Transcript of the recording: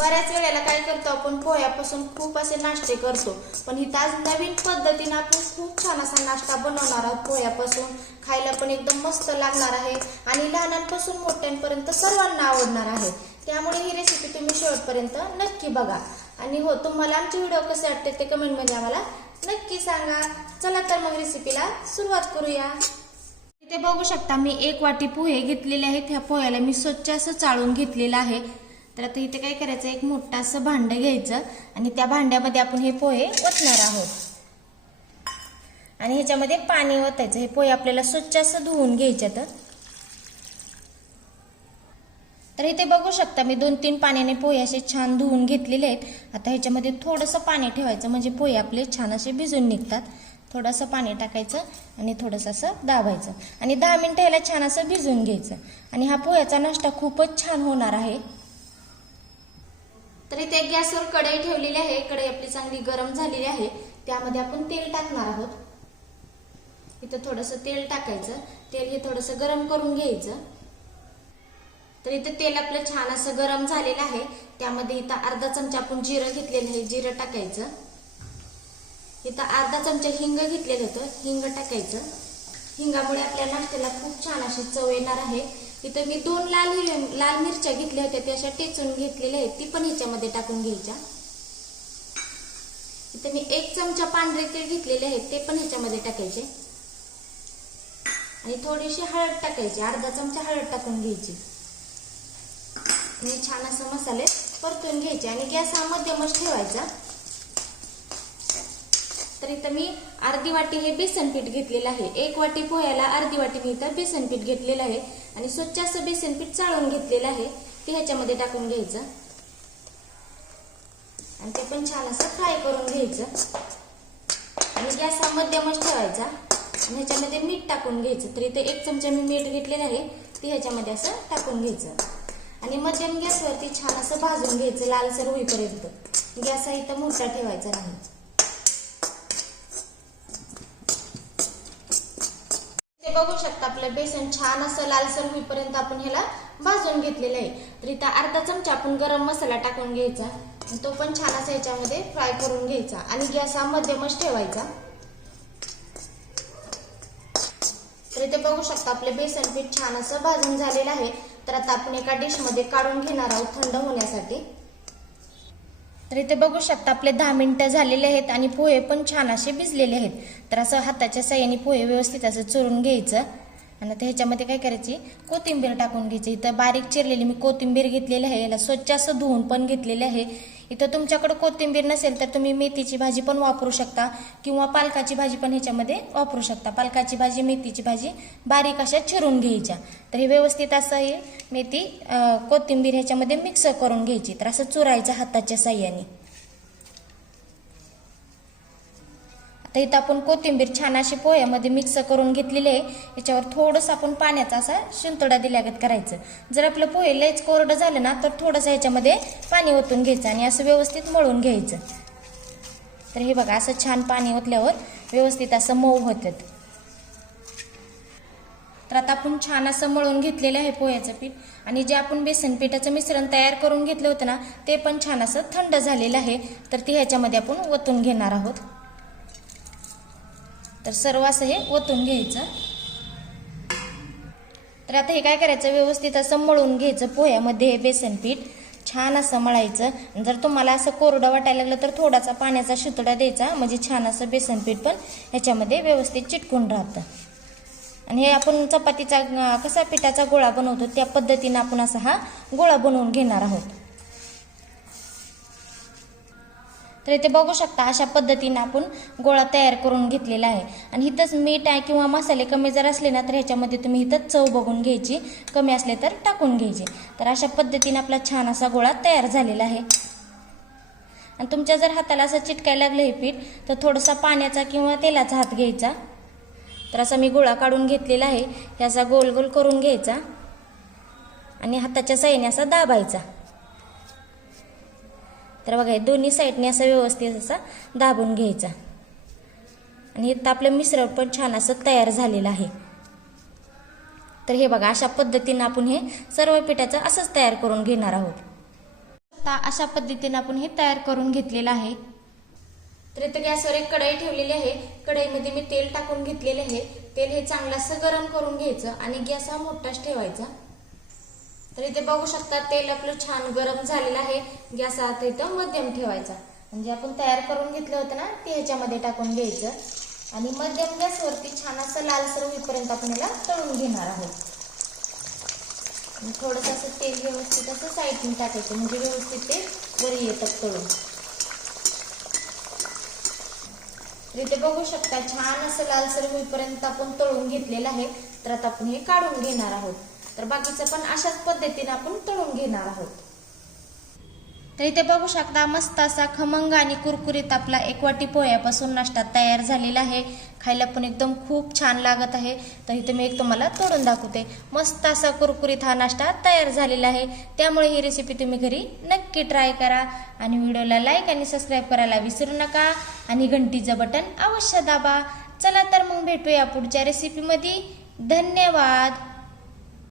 बऱ्याच वेळेला काय करतो आपण पोह्यापासून खूप असे नाश्ते करतो. पण ही आज नवीन पद्धतीने आपण खूप छान असा नाश्ता बनवणार आहोत पोह्यापासून. खायला पण एकदम मस्त लागणार आहे आणि लहानांपासून मोठ्यांपर्यंत सर्वांना आवडणार आहे. त्यामुळे ही रेसिपी तुम्ही शेवटपर्यंत नक्की बघा. आणि हो तुम्हाला आमचे व्हिडिओ कसे वाटते ते कमेंटमध्ये आम्हाला नक्की सांगा. चला तर मग रेसिपीला सुरुवात करूया. इथे बघू शकता मी एक वाटी पोहे घेतलेले आहेत. ह्या पोह्याला मी स्वच्छ असं चाळून घेतलेलं आहे. तर आता इथे काय करायचं एक मोठं असं भांडं घ्यायचं आणि त्या भांड्यामध्ये आपण हे पोहे ओतणार आहोत. आणि ह्याच्यामध्ये पाणी ओतायचं. हे पोहे आपल्याला स्वच्छ असं धुवून घ्यायचे तर तर इथे बघू शकता मी दोन तीन पाण्याने पोहे असे छान धुवून घेतलेले आहेत. आता ह्याच्यामध्ये थोडंसं पाणी ठेवायचं म्हणजे पोहे आपले छान असे भिजून निघतात. थोडंसं पाणी टाकायचं आणि थोडंसं असं दाबायचं. आणि दहा मिनटं ह्याला छान असं भिजवून घ्यायचं. आणि हा पोह्याचा नाश्ता खूपच छान होणार आहे. तर इथे गॅसवर कढई ठेवलेली आहे. कढई आपली चांगली गरम झालेली आहे. त्यामध्ये आपण तेल टाकणार आहोत. इथं थोडंसं तेल टाकायचं. तेल हे थोडंसं गरम करून घ्यायचं. तर इथं तेल आपलं छान असं गरम झालेलं आहे. त्यामध्ये इथं अर्धा चमचा आपण जिरं घेतलेलं आहे. जिरं टाकायचं. इथं अर्धा चमचा हिंग घेतलेलं होतं. हिंग टाकायचं. हिंगामुळे आपल्या नाश्त्याला खूप छान अशी चव येणार आहे. इथं मी दोन लाल हिरव्या लाल मिरच्या घेतल्या होत्या त्या अशा टेचून घेतलेल्या आहेत. ती पण ह्याच्यामध्ये टाकून घ्यायच्या. इथं मी एक चमचा पांढरे तीळ घेतलेले आहेत ते पण ह्याच्यामध्ये टाकायचे. आणि थोडीशी हळद टाकायची अर्धा चमचा हळद टाकून घ्यायची. आणि छान असं मसाले परतून घ्यायचे आणि गॅस हा मध्यमच ठेवायचा. तर इथं मी अर्धी वाटी हे बेसन पीठ घेतलेलं आहे. एक वाटी पोह्याला अर्धी वाटी मी इथं बेसन पीठ घेतलेलं आहे. आणि स्वच्छ असं बेसन पीठ चाळून घेतलेलं आहे ते ह्याच्यामध्ये टाकून घ्यायचं. आणि ते पण छान असं फ्राय करून घ्यायचं. आणि गॅस हा मध्यमच ठेवायचा. आणि ह्याच्यामध्ये मीठ टाकून घ्यायचं. तर इथे एक चमचा मी मीठ घेतलेलं आहे ते ह्याच्यामध्ये असं टाकून घ्यायचं. आणि मध्यम गॅसवरती छान असं भाजून घ्यायचं लालसर होईपर्यंत. गॅस हा इथं मोठा ठेवायचा नाही. बघू शकता आपलं बेसन छान असं लालसर होईपर्यंत आपण ह्याला भाजून घेतलेलं आहे. तर इथं अर्धा चमचा आपण गरम मसाला टाकून घ्यायचा. तो पण छान असा ह्याच्यामध्ये फ्राय करून घ्यायचा. आणि गॅस हा मध्यमच ठेवायचा. तर इथे बघू शकता आपले बेसन पीठ छान असं भाजून झालेलं आहे. तर आता आपण एका डिशमध्ये काढून घेणार आहोत थंड होण्यासाठी. तर इथे बघू शकता आपले दहा मिनिटं झालेले आहेत आणि पोहे पण छान असे भिजलेले आहेत. तर असं हाताच्या साह्याने पोहे व्यवस्थित असं चुरून घ्यायचं. आणि आता ह्याच्यामध्ये काय करायची? कोथिंबीर टाकून घ्यायची. इथं बारीक चिरलेली मी कोथिंबीर घेतलेली आहे. याला स्वच्छ असं धुवून पण घेतलेलं आहे. इथं तुमच्याकडं कोथिंबीर नसेल तर तुम्ही मेथीची भाजी पण वापरू शकता किंवा पालकाची भाजी पण ह्याच्यामध्ये वापरू शकता. पालकाची भाजी मेथीची भाजी बारीक अशा चिरून घ्यायच्या. तर हे व्यवस्थित असं हे मेथी कोथिंबीर ह्याच्यामध्ये मिक्स करून घ्यायची. तर असं चुरायचं हाताच्या साह्याने. तर इथं आपण कोथिंबीर छान अशी पोह्यामध्ये मिक्स करून घेतलेली आहे. याच्यावर थोडंसं आपण पाण्याचा असा शिंतोडा दिल्यागत करायचं. जर आपलं पोहे लयच कोरडं झालं ना तर थोडंसं ह्याच्यामध्ये पाणी ओतून घ्यायचं आणि असं व्यवस्थित मळून घ्यायचं. तर हे बघा असं छान पाणी ओतल्यावर व्यवस्थित असं मऊ होतं तर आता आपण छान असं मळून घेतलेलं आहे पोह्याचं पीठ. आणि जे आपण बेसन पिठाचं मिश्रण तयार करून घेतलं होतं ना ते पण छान असं थंड झालेलं आहे. तर ते ह्याच्यामध्ये आपण ओतून घेणार आहोत. तर सर्व असं हे ओतून घ्यायचं. तर आता हे काय करायचं? व्यवस्थित असं मळून घ्यायचं पोह्यामध्ये हे बेसन पीठ. छान असं मळायचं. जर तुम्हाला असं कोरडं वाटायला लागलं तर थोडासा पाण्याचा शितोडा द्यायचा. म्हणजे छान असं बेसन पीठ पण ह्याच्यामध्ये व्यवस्थित चिटकून राहतं. आणि हे आपण चपातीचा कसा पिठाचा गोळा बनवतो त्या पद्धतीनं आपण असा हा गोळा बनवून घेणार आहोत. तर इथे बघू शकता अशा पद्धतीनं आपण गोळा तयार करून घेतलेला आहे. आणि इथंच मीठ आहे किंवा मसाले कमी जर असले ना तर ह्याच्यामध्ये तुम्ही इथं चव बघून घ्यायची. कमी असले तर टाकून घ्यायचे. तर अशा पद्धतीने आपला छान असा गोळा तयार झालेला आहे. आणि तुमच्या जर हाताला असं चिटकायला लागलं हे पीठ तर थोडासा पाण्याचा किंवा तेलाचा हात घ्यायचा. तर असा मी गोळा काढून घेतलेला आहे. ह्याचा गोल गोल करून घ्यायचा. आणि हाताच्या साईने असा दाबायचा. तर बघा हे दोन्ही साईडने असं व्यवस्थित असा दाबून घ्यायचा. आणि इथं आपलं मिश्रण पण छान असं तयार झालेलं आहे. तर हे बघा अशा पद्धतीनं आपण हे सर्व पिठाचं असंच तयार करून घेणार आहोत. आता अशा पद्धतीनं आपण हे तयार करून घेतलेलं आहे. तर इथं गॅसवर एक कढई ठेवलेली आहे. कढईमध्ये मी तेल टाकून घेतलेले आहे. तेल हे चांगलं असं गरम करून घ्यायचं आणि गॅस हा मोठाच ठेवायचा. तर इथे बघू शकता तेल आपलं छान गरम झालेलं आहे. गॅस आता इथं मध्यम ठेवायचा. म्हणजे आपण तयार करून घेतलं होतं ना ते ह्याच्यामध्ये टाकून घ्यायचं. आणि मध्यम गॅसवरती छान असं लालसर होईपर्यंत आपण याला तळून घेणार आहोत. थोडंसं असं तेल व्यवस्थित असं साईडने टाकायचं म्हणजे व्यवस्थित ते वरी येतात तळून. इथे बघू शकता छान असं लालसर होईपर्यंत आपण तळून घेतलेलं आहे. तर आता आपण हे काढून घेणार आहोत. तर बाकीचं पण अशाच पद्धतीने आपण तळून घेणार आहोत. तर इथे बघू शकता मस्त असा खमंग आणि कुरकुरीत आपला एक वाटी पोह्यापासून नाश्ता तयार झालेला आहे. खायला पण एकदम खूप छान लागत आहे. तर इथे मी एक तुम्हाला तोडून दाखवते. मस्त असा कुरकुरीत हा नाश्ता तयार झालेला आहे. त्यामुळे ही रेसिपी तुम्ही घरी नक्की ट्राय करा आणि व्हिडिओला लाईक आणि सबस्क्राईब करायला विसरू नका. आणि घंटीचं बटन अवश्य दाबा. चला तर मग भेटूया पुढच्या रेसिपीमध्ये धन्यवाद!